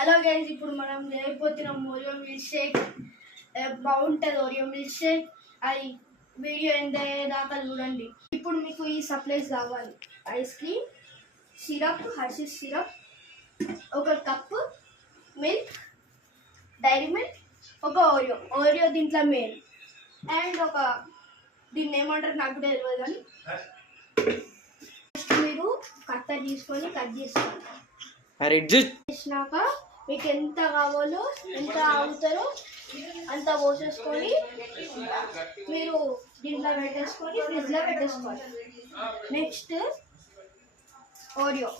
Hello guys, ఇప్పుడు మనం చేయబోతున్నాం ఓరియో మిల్క్ షేక్. బాగుంటుంది ఓరియో మిల్క్ షేక్. అది వీడియో ఎంత దాకా చూడండి. ఇప్పుడు మీకు ఈ సప్లైస్ కావాలి: ice cream, syrup, Hershey's syrup, ఒక కప్పు మిల్క్, డైరీ మిల్క్, ఒక ఓరియో దీంట్లో మెయిన్, అండ్ ఒక దీన్ని ఏమంటారు నాకు కూడా తెలియదు కానీ మీరు కట్టర్ తీసుకొని కట్ చేసుకోండి. చేసినాక మీకు ఎంత కావాలో ఎంత అవుతారో అంత పోసేసుకొని మీరు దీంట్లో పెట్టేసుకొని ఫ్రిడ్జ్లో పెట్టేసుకోవాలి. నెక్స్ట్ ఓరియో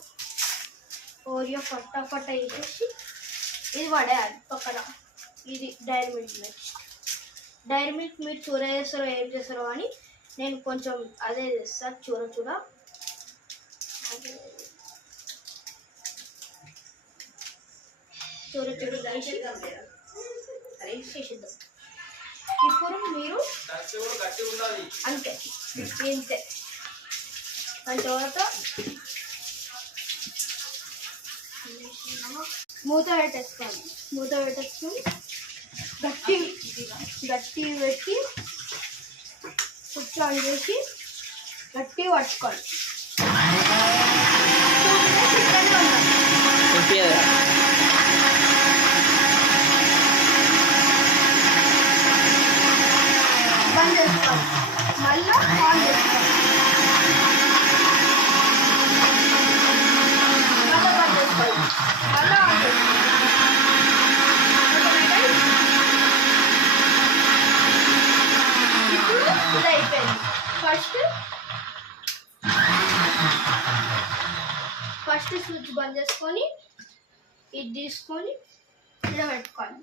పట్ట వేసేసి ఇది పడేయాలి పక్కన. ఇది Dairy Milk. Next Dairy Milk మీరు చూర చేస్తారో ఏం చేస్తారో అని నేను కొంచెం అదే చేస్తాను. చూర చేసేద్దాం. ఇప్పుడు మీరు అంతే ఇంతే. దాని తర్వాత మూత పెట్టేసుకోండి. మూత పెట్టేసుకొని గట్టి పెట్టి కూర్చొని చేసి గట్టి పట్టుకోండి. బంద్ చేసుకోండి. మళ్ళీ ఆన్ చేసుకోండి. మళ్ళీ బంద్ చేసుకోండి. మళ్ళీ ఆన్ చేసుకోండి. ఇప్పుడు ఇది అయిపోయింది. ఫస్ట్ స్విచ్ బంద్ చేసుకొని ఇది తీసుకొని ఇలా పెట్టుకోవాలి.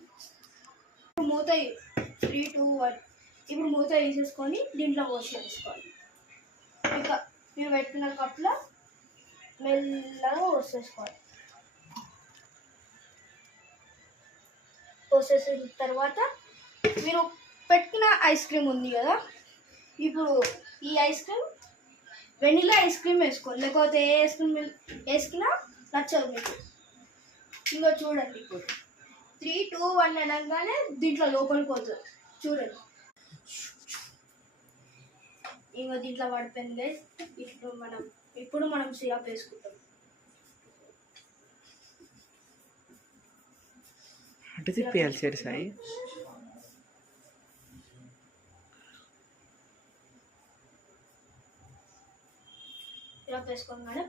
మూత 3, 2, 1. ఇప్పుడు మూత వేసేసుకొని దీంట్లో పోసేసుకోవాలి. ఇంకా మేము పెట్టుకున్న కప్లో మెల్లగా పోసేసుకోవాలి. పోసేసిన తర్వాత మీరు పెట్టుకున్న ఐస్ క్రీమ్ ఉంది కదా, ఇప్పుడు ఈ ice cream vanilla ice cream వేసుకోండి. లేకపోతే ఏ ఐస్ క్రీమ్ వేసుకున్నా నచ్చదు మీకు. ఇంకా చూడండి, 3, 2, 1 అనగానే దీంట్లో లోపలికి పోతుంది. చూడండి, ఇంకా దీంట్లో పడిపోయింది. ఇప్పుడు మనం సిరప్ వేసుకుంటాం. సిరప్ వేసుకోగానే